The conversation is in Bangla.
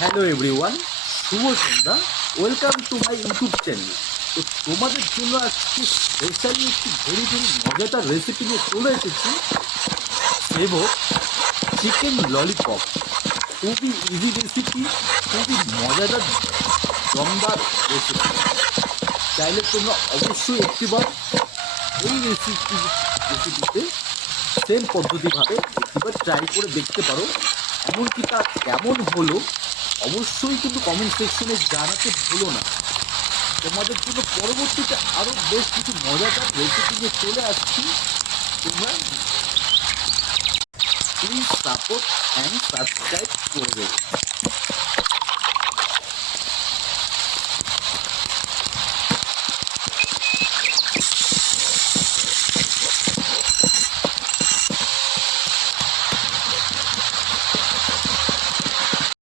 হ্যালো এভরিওয়ান, শুভ সন্ধ্যা। Welcome to my YouTube channel. তো তোমাদের জন্য আজকে স্পেশালি একটি ভেরি ভেরি মজাদার রেসিপি নিয়ে চলে এসেছি। সেবো চিকেন ললিপপ। খুবই ইজি রেসিপি, খুবই মজাদার দমদার রেসিপি। চাইলে তোমরা অবশ্যই একটিবার এই রেসিপিতে সেম পদ্ধতিভাবে একটিবার ট্রাই করে দেখতে পারো। এমনকি তা কেমন হলো অবশ্যই কিন্তু কমেন্ট সেকশনে জানাতে ভুলো না। তোমাদের জন্য পরবর্তীতে আরও বেশ কিছু মজাদার রেসিপি নিয়ে চলে আসছি। তোমরা প্লিজ সাপোর্ট অ্যান্ড সাবস্ক্রাইব করবে।